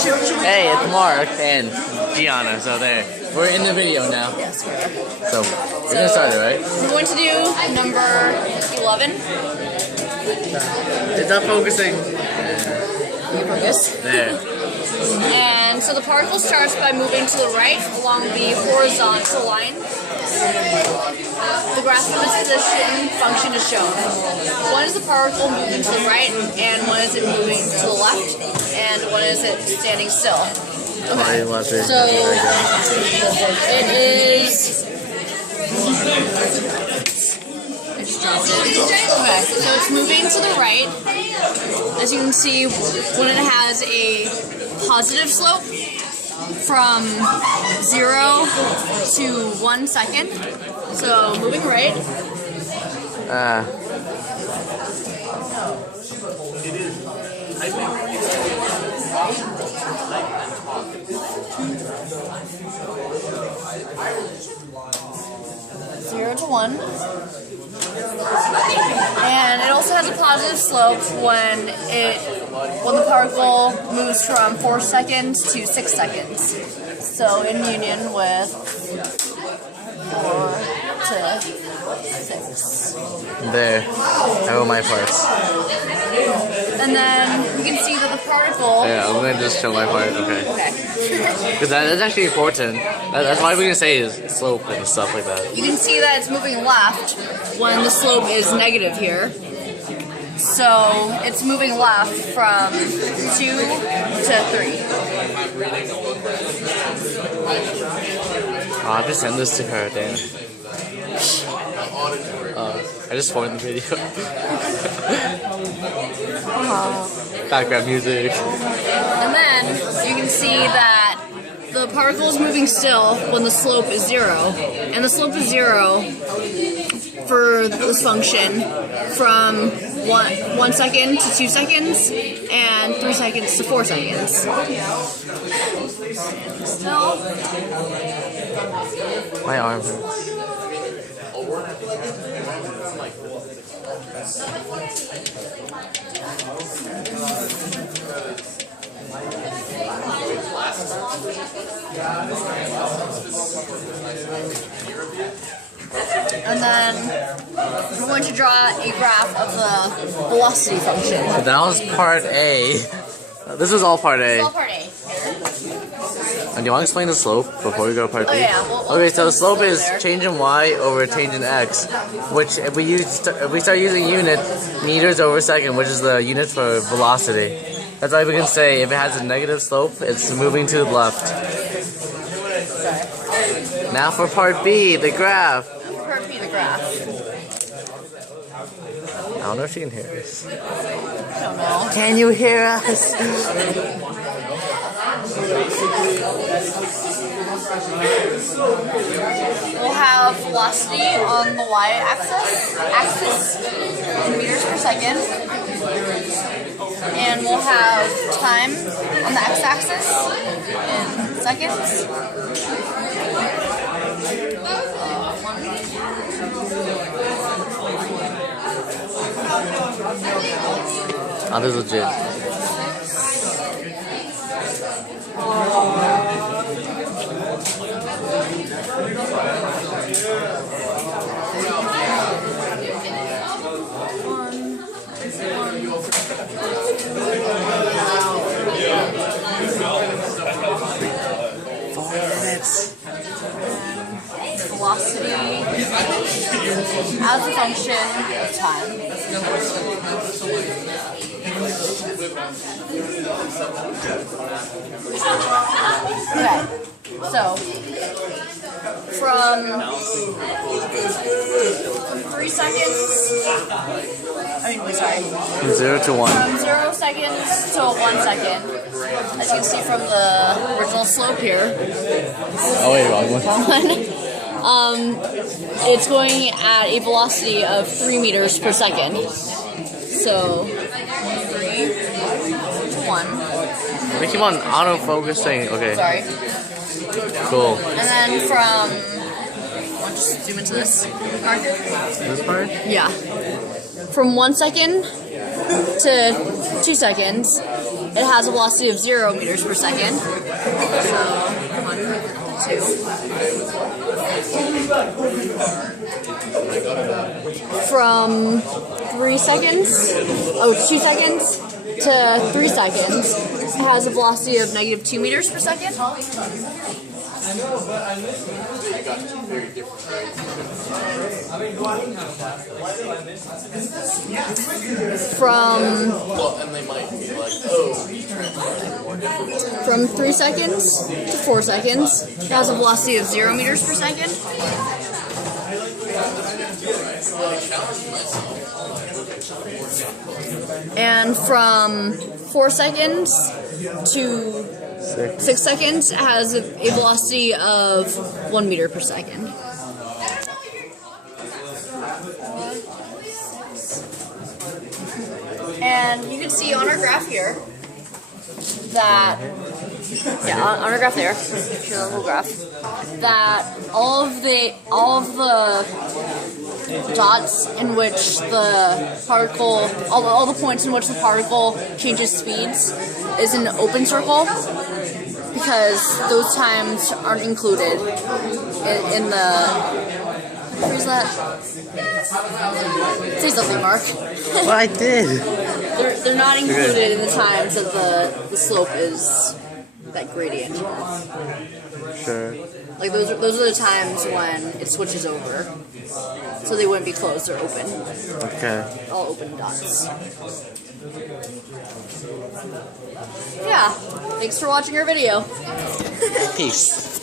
Hey, it's Mark and Gianna, so there. We're in the video now. Yes, we are. So, we're gonna start it, right? We're going to do number 11. It's not focusing. You focus. There. And so the particle starts by moving to the right along the horizontal line. The graph of its position function is shown. One is the particle moving to the right, and one is it moving to the left, and one is it standing still. Okay. So it is. I just dropped it. Okay, so it's moving to the right. As you can see, when it has a positive slope from 0 to 1 second. So moving right. 0 to 1. And it also has a positive slope when the particle moves from 4 seconds to 6 seconds. So in union with 4 to 6. There. I have my parts. And then you can see that the particle... Yeah, I'm gonna just show my part, okay. Because that's actually important. That's why we can say is slope and stuff like that. You can see that it's moving left when the slope is negative here. So it's moving left from 2 to 3. Oh, I have to send this to her, damn. I just formed the video. Background music. And then you can see that the particle is moving still when the slope is 0. And the slope is 0 for this function from 1 second to 2 seconds and 3 seconds to 4 seconds. Still. My arm hurts. And then we're going to draw a graph of the velocity function. So that was part A. This was all part A. This is all part A. And do you want to explain the slope before we go to part B? Oh yeah. Okay, so the slope is change in y over change in x, which if we start using units, meters over second, which is the unit for velocity. That's why we can say if it has a negative slope, it's moving to the left. Sorry. Now for part B, the graph. For part B, the graph. I don't know if she can hear us. I don't know. Can you hear us? We'll have velocity on the y-axis in meters per second, and we'll have time on the x-axis in seconds. Oh, this is legit. Velocity as a function of time. Okay, so from 3 seconds, From 0 to 1. From 0 seconds to 1 second, as you can see from the original slope here. Oh wait, wrong one. It's going at a velocity of 3 meters per second. So 3 to 1. We keep on auto-focusing. Okay. Sorry. Cool. And then from, I'll just zoom into this marker. This part? Yeah. From 1 second to 2 seconds, it has a velocity of 0 meters per second. So, come on, 2. From 3 seconds, 2 seconds to 3 seconds, it has a velocity of negative 2 meters per second. From 3 seconds to 4 seconds, it has a velocity of 0 meters per second. And from 4 seconds to 6 seconds, it has a velocity of 1 meter per second. And you can see on our graph here that, on our graph there, show the whole graph, that all of the dots in which the particle, all the points in which the particle changes speeds is an open circle, because those times aren't included in the. Where's that? Say something, Mark. Well, I did. They're not included in the times that the slope is that gradient. Sure. Like those are the times when it switches over, so they wouldn't be closed or open. Okay. All open dots. Yeah. Thanks for watching our video. Peace.